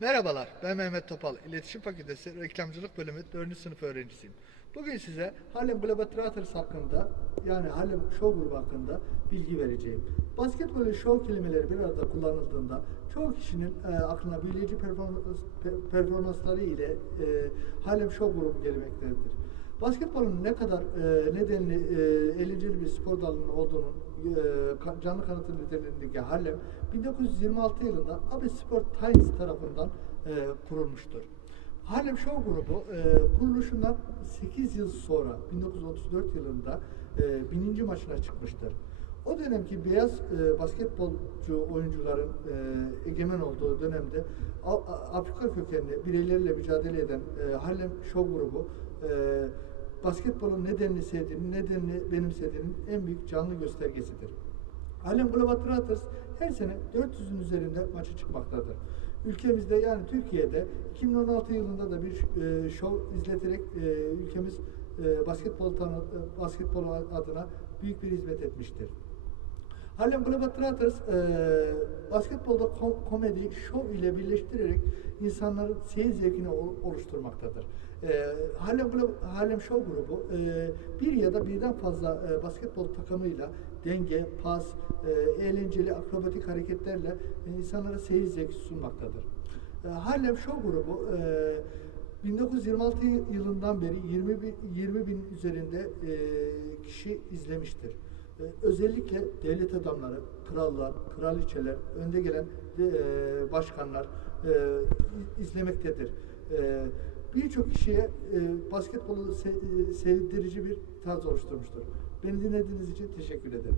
Merhabalar, ben Mehmet Topal. İletişim Fakültesi Reklamcılık Bölümü 4. sınıf öğrencisiyim. Bugün size Harlem Globetrotters hakkında, yani Harlem Show grubu hakkında bilgi vereceğim. Basketbol ve show kelimeleri bir arada kullanıldığında çoğu kişinin e, aklına büyüleyici performans, pe- performansları ile e, Harlem Show grubu gelmektedir. Basketbolun ne kadar e, nedenli, e, eğlenceli bir spor dalının olduğunun e, canlı kanıtı niteliğindeki Harlem 1926 yılında Abbey Sport Times tarafından e, kurulmuştur. Harlem Show grubu e, kuruluşundan 8 yıl sonra 1934 yılında e, bininci maçına çıkmıştır. O dönemki beyaz e, basketbolcu oyuncuların e, egemen olduğu dönemde Afrika kökenli bireylerle mücadele eden e, Harlem Show grubu e, basketbolun nedenini sevdiğini, nedenini benimsediğinin en büyük canlı göstergesidir. Harlem Globetrotters her sene 400'ün üzerinde maçı çıkmaktadır. Ülkemizde yani Türkiye'de 2016 yılında da bir e, şov izleterek e, ülkemiz e, basketbol tanı, e, basketbol adına büyük bir hizmet etmiştir. Harlem Globetrotters e, basketbolda kom- komedi, şov ile birleştirerek insanların seyir zevkini ol- oluşturmaktadır. E, Harlem, Harlem Show grubu e, bir ya da birden fazla e, basketbol takımıyla denge, pas, e, eğlenceli akrobatik hareketlerle e, insanlara seyir zevki sunmaktadır. E, Harlem Show grubu e, 1926 yılından beri 20 bin, 20 bin üzerinde e, kişi izlemiştir. E, özellikle devlet adamları, krallar, kraliçeler, önde gelen e, başkanlar e, izlemektedir. E, Birçok kişiye e, basketbolu se- e, sevdirici bir tarz oluşturmuştur. Beni dinlediğiniz için teşekkür ederim.